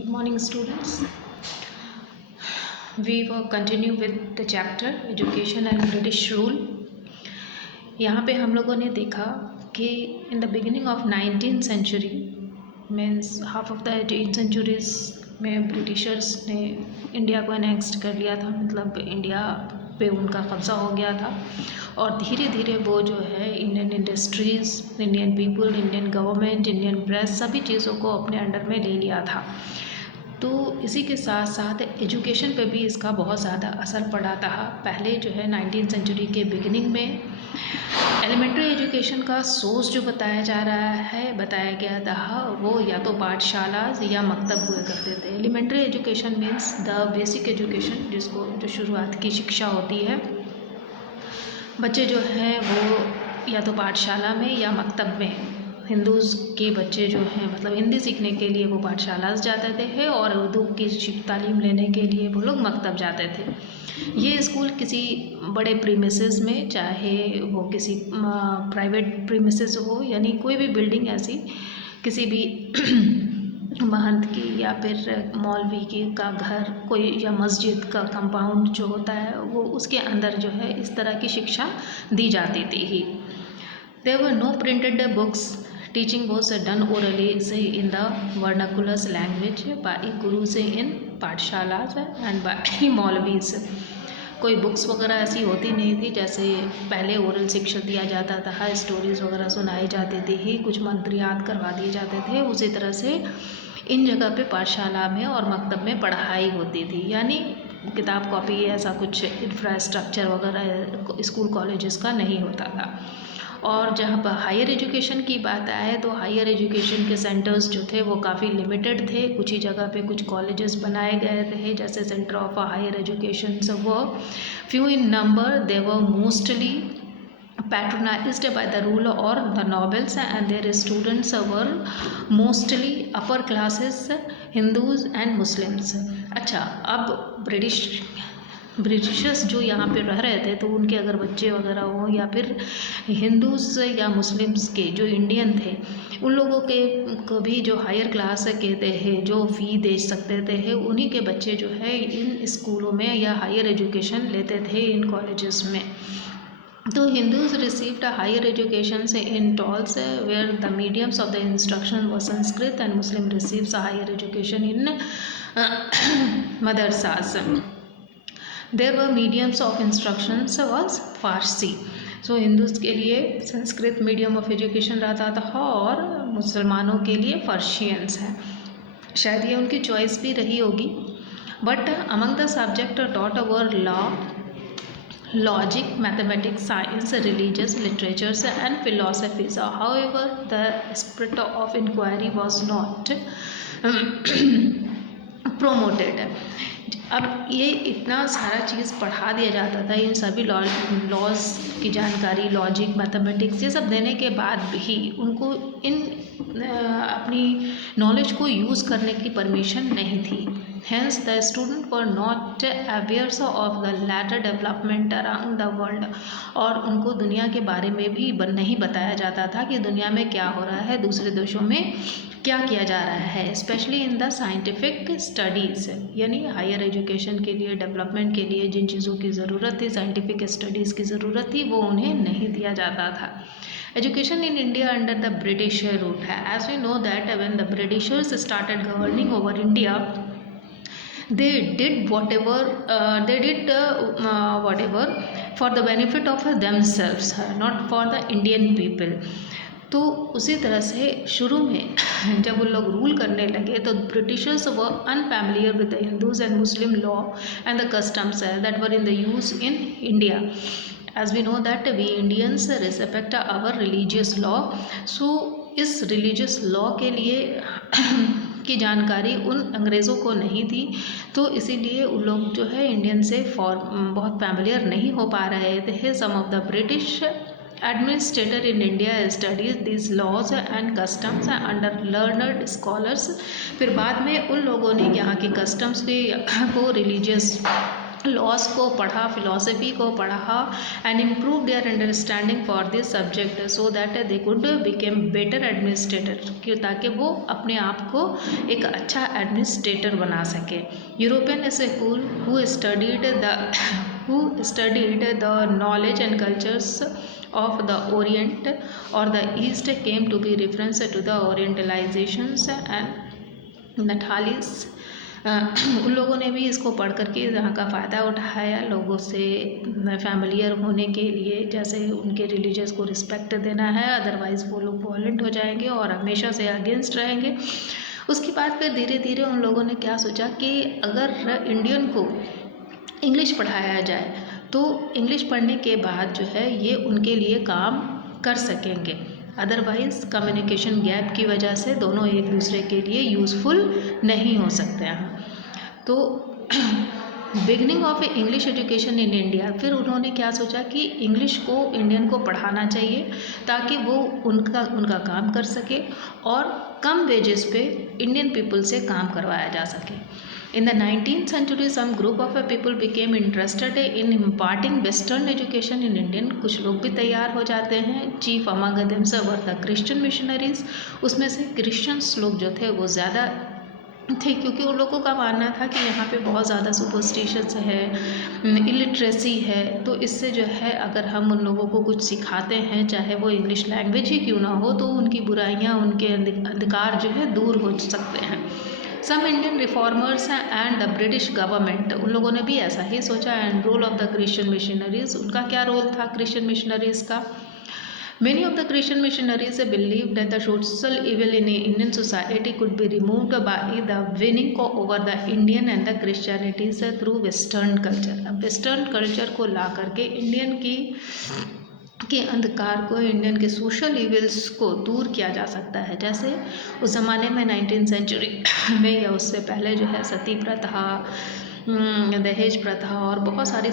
Good morning, students. We will continue with the chapter Education and British Rule. यहाँ पे हम लोगों ने देखा कि in the beginning of 19th century means half of the 18th centuries में Britishers ने इंडिया को एनेक्स्ट कर लिया था, मतलब इंडिया पे उनका कब्ज़ा हो गया था और धीरे धीरे वो जो है Indian industries, Indian people, Indian government, Indian press सभी चीज़ों को अपने अंडर में ले लिया था। तो इसी के साथ साथ एजुकेशन पे भी इसका बहुत ज़्यादा असर पड़ा था। पहले जो है 19th सेंचुरी के बिगिनिंग में एलिमेंट्री एजुकेशन का सोर्स जो बताया गया था वो या तो पाठशाला या मकतब हुआ करते थे। Elementary education means the basic education, जिसको जो शुरुआत की शिक्षा होती है। बच्चे जो हैं वो या तो पाठशाला में या मकतब में, हिंदूज़ के बच्चे जो हैं मतलब हिंदी सीखने के लिए वो पाठशाला जाते थे और उर्दू की तालीम लेने के लिए वो लोग मकतब जाते थे। ये स्कूल किसी बड़े प्रीमिसेस में, चाहे वो किसी प्राइवेट प्रीमिसेस हो, यानी कोई भी बिल्डिंग ऐसी किसी भी महंत की या फिर मौलवी की का घर कोई या मस्जिद का कंपाउंड जो होता है वो उसके अंदर जो है इस तरह की शिक्षा दी जाती थी ही। There were no printed books. Teaching was done orally in the vernacular language by gurus in पाठशालास and by मौलवीज। कोई बुक्स वगैरह ऐसी होती नहीं थी, जैसे पहले ओरल शिक्षा दिया जाता था, स्टोरीज़ वगैरह सुनाई जाती थी ही, कुछ मंत्र याद करवा दिए जाते थे। उसी तरह से इन जगह पे पाठशाला में और मकतब में पढ़ाई होती थी, यानी किताब कॉपी ऐसा कुछ इंफ्रास्ट्रक्चर वगैरह स्कूल कॉलेजेस का नहीं होता था। और जहाँ पर हायर एजुकेशन की बात आए तो हायर एजुकेशन के सेंटर्स जो थे वो काफ़ी लिमिटेड थे। कुछ ही जगह पे कुछ कॉलेजेस बनाए गए थे, जैसे सेंटर ऑफ हायर एजुकेशन सब वो few in number. They were mostly patronized by the ruler or the nobles and their students were mostly upper classes, Hindus and Muslims। अच्छा, अब ब्रिटिशर्स जो यहाँ पे रह रहे थे तो उनके अगर बच्चे वगैरह हों या फिर हिंदूज़ या मुस्लिम्स के जो इंडियन थे उन लोगों के कभी जो हायर क्लास कहते हैं जो फ़ी दे सकते थे, उन्हीं के बच्चे जो है इन स्कूलों में या हायर एजुकेशन लेते थे इन कॉलेजेस में। तो Hindus received a higher education in Tolls, where the mediums of the instruction was Sanskrit, and Muslim receives a higher education in madrasas. There were mediums of instructions was Farsi. So Hindus के लिए Sanskrit medium of education रहता था और मुसलमानों के लिए Persians है। शायद ये उनकी चॉइस भी रही होगी। But among the subject taught were law, logic, mathematics, science, religious, literatures and philosophies. However, the spirit of inquiry was not promoted. अब ये इतना सारा चीज़ पढ़ा दिया जाता था, इन सभी लॉज की जानकारी, लॉजिक, मैथमेटिक्स ये सब देने के बाद भी उनको इन अपनी नॉलेज को यूज़ करने की परमिशन नहीं थी। Hence, the student were not aware of the latter development around the world। और उनको दुनिया के बारे में भी नहीं बताया जाता था कि दुनिया में क्या हो रहा है, दूसरे देशों में क्या किया जा रहा है, specially in the scientific studies. यानी हायर एजुकेशन के लिए, डेवलपमेंट के लिए जिन चीज़ों की ज़रूरत थी, साइंटिफिक स्टडीज़ की ज़रूरत थी, वो उन्हें नहीं दिया जाता था। Education in India under the British rule है। As we know that when the Britishers started governing over India, they did whatever for the benefit of themselves, not for the Indian people। तो उसी तरह से शुरू में जब उन लोग रूल करने लगे तो Britishers were unfamiliar with the Hindus and Muslim law and the customs that were in the use in India. As we know that we Indians respect our religious law. So इस religious law के लिए की जानकारी उन अंग्रेज़ों को नहीं थी, तो इसीलिए उन लोग जो है इंडियन से बहुत फैमिलियर नहीं हो पा रहे थे। Some of the British administrator in India studies these laws and customs under learned scholars। फिर बाद में उन लोगों ने यहाँ के कस्टम्स को रिलीजियस लॉस को पढ़ा, फिलोसफी को पढ़ा and improve their understanding for this subject so that they could became better administrator, क्यों ताकि वो अपने आप को एक अच्छा एडमिनिस्ट्रेटर बना सके। European school who studied the knowledge and cultures of the Orient or the East came to be reference to the Orientalizations and Nathalis। उन लोगों ने भी इसको पढ़ करके यहाँ का फ़ायदा उठाया, लोगों से फैमिलियर होने के लिए, जैसे उनके रिलीजियस को रिस्पेक्ट देना है, अदरवाइज़ वो लोग वॉयलेंट हो जाएंगे और हमेशा से अगेंस्ट रहेंगे। उसके बाद फिर धीरे धीरे उन लोगों ने क्या सोचा कि अगर इंडियन को इंग्लिश पढ़ाया जाए तो इंग्लिश पढ़ने के बाद जो है ये उनके लिए काम कर सकेंगे, अदरवाइज़ कम्युनिकेशन गैप की वजह से दोनों एक दूसरे के लिए यूज़फुल नहीं हो सकते हैं। तो beginning of English education in India, फिर उन्होंने क्या सोचा कि इंग्लिश को इंडियन को पढ़ाना चाहिए ताकि वो उनका काम कर सके और कम वेजेस पे इंडियन पीपल से काम करवाया जा सके। In the 19th century, some group of people became interested in imparting Western education in Indian। कुछ लोग भी तैयार हो जाते हैं। Chief among them were the Christian missionaries। उसमें से क्रिश्चियंस लोग जो थे वो ज़्यादा थे, क्योंकि उन लोगों का मानना था कि यहाँ पे बहुत ज़्यादा सुपरस्टिशंस है, इलिटरेसी है, तो इससे जो है अगर हम उन लोगों को कुछ सिखाते हैं, चाहे वो इंग्लिश लैंग्वेज ही क्यों ना हो, तो उनकी बुराइयाँ, उनके अधिकार जो है दूर हो सकते हैं। Some Indian reformers and the British government, उन लोगों ने भी ऐसा ही सोचा। And role of the Christian missionaries, उनका क्या रोल था क्रिश्चियन मिशनरीज का। Many of the Christian missionaries believed that the social evil in Indian society could be removed by the winning over the Indian and the Christianity through Western culture। अब western culture को ला करके Indian के अंधकार को, Indian के social evils को दूर किया जा सकता है। जैसे उस ज़माने में 19th सेंचुरी में या उससे पहले जो है सती प्रथा, दहेज प्रथा और बहुत सारी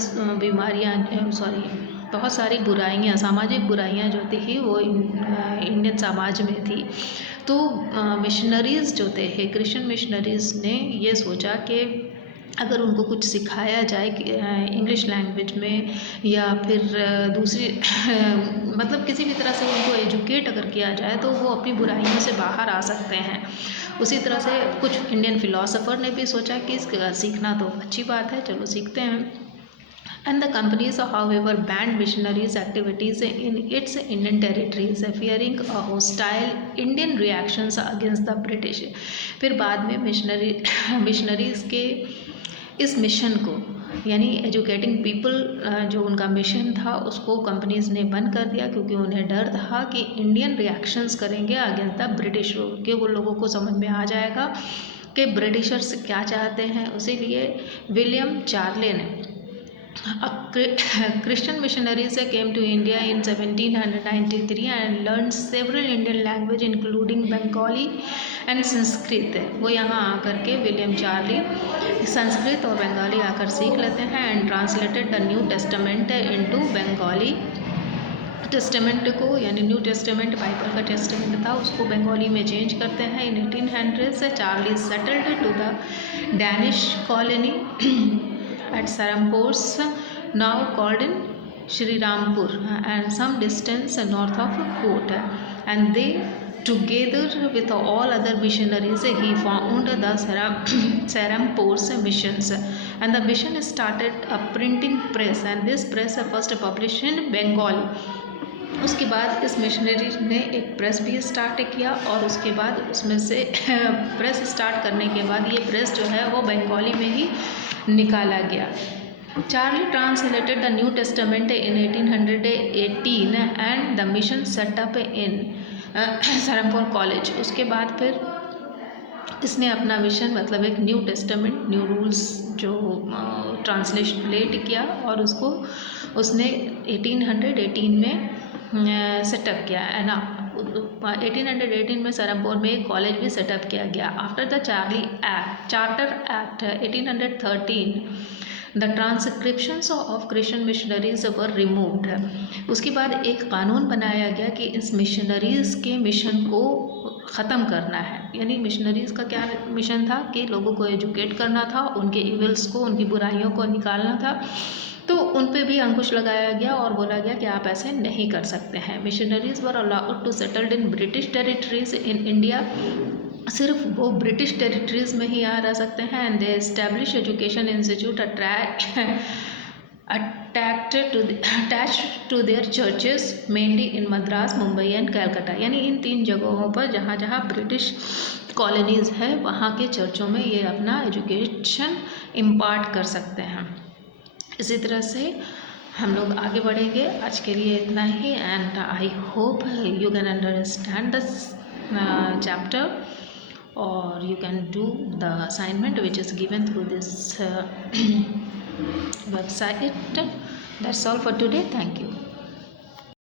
बहुत सारी बुराइयाँ, सामाजिक बुराइयाँ जो थी वो इंडियन समाज में थी। तो मिशनरीज़ जो थे, क्रिश्चियन मिशनरीज़ ने ये सोचा कि अगर उनको कुछ सिखाया जाए इंग्लिश लैंग्वेज में या फिर दूसरी मतलब किसी भी तरह से उनको एजुकेट अगर किया जाए तो वो अपनी बुराइयों से बाहर आ सकते हैं। उसी तरह से कुछ इंडियन फिलोसोफर ने भी सोचा कि सीखना तो अच्छी बात है, चलो सीखते हैं। And the companies, however, banned missionaries' activities in its Indian territories, fearing a hostile Indian reactions against the British। फिर बाद में मिशनरीज़ के इस मिशन को, यानी एजुकेटिंग पीपल, जो उनका मिशन था उसको कंपनीज़ ने बंद कर दिया, क्योंकि उन्हें डर था कि इंडियन रिएक्शंस करेंगे अगेंस्ट द ब्रिटिश रूल, कि वो लोगों को समझ में आ जाएगा कि ब्रिटिशर्स क्या चाहते हैं। इसीलिए विलियम चार्ले ने Christian missionaries came to India in 1793 and learned several Indian language including Bengali and Sanskrit। वो यहाँ आकर के विलियम चार्ली संस्कृत और बंगाली आकर सीख लेते हैं and translated the new testament into Bengali. Testament को, यानी न्यू टेस्टामेंट बाइबल का टेस्टामेंट था, उसको बंगाली में चेंज करते हैं। In 1800 Charlie settled to the Danish colony at Serampore, now called in Sri Rampur, and some distance north of Court, and they together with all other missionaries he found the Serampore missions, and the mission started a printing press, and this press first published in Bengali। उसके बाद इस missionary ने एक press भी start किया और उसके बाद उसमें से प्रेस स्टार्ट करने के बाद ये प्रेस जो है वो बंगाली में ही निकाला गया। Charlie translated the new Testament in 1818 and the mission set up in Serampore college. उसके बाद फिर इसने अपना मिशन, मतलब एक न्यू टेस्टामेंट, न्यू रूल्स जो ट्रांसलेट किया और उसको उसने 1818 में सेटअप किया है ना। 1818 में सरमपुर में एक कॉलेज भी सेटअप किया गया। After the Charter Act 1813 the transcriptions of Christian missionaries were removed. उसके बाद एक कानून बनाया गया कि इस मिशनरीज़ के मिशन को ख़त्म करना है। यानी मिशनरीज़ का क्या मिशन था कि लोगों को एजुकेट करना था, उनके इविल्स को, उनकी बुराइयों को निकालना था। तो उन पे भी अंकुश लगाया गया और बोला गया कि आप ऐसे नहीं कर सकते हैं। Missionaries were allowed to settled in British territories in India, सिर्फ वो ब्रिटिश टेरिटरीज में ही आ रह सकते हैं। And they establish education institute attached to their churches mainly in Madras, Mumbai and Calcutta. यानी इन 3 जगहों पर जहाँ जहाँ ब्रिटिश कॉलोनीज़ है वहाँ के चर्चों में ये अपना एजुकेशन इम्पार्ट कर सकते हैं। इसी तरह से हम लोग आगे बढ़ेंगे। आज के लिए इतना ही, and I hope you can understand this chapter और you can do the assignment which is given through this website. That's all for today. Thank you.